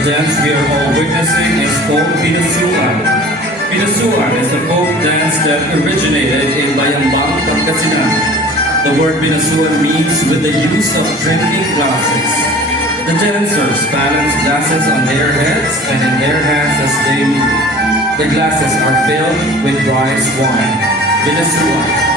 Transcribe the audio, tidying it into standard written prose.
The dance we are all witnessing is called Binasuan. Binasuan is a folk dance that originated in Bayambang, Pangasinan. The word Binasuan means with the use of drinking glasses. The dancers balance glasses on their heads and in their hands as they move. The glasses are filled with rice wine. Binasuan.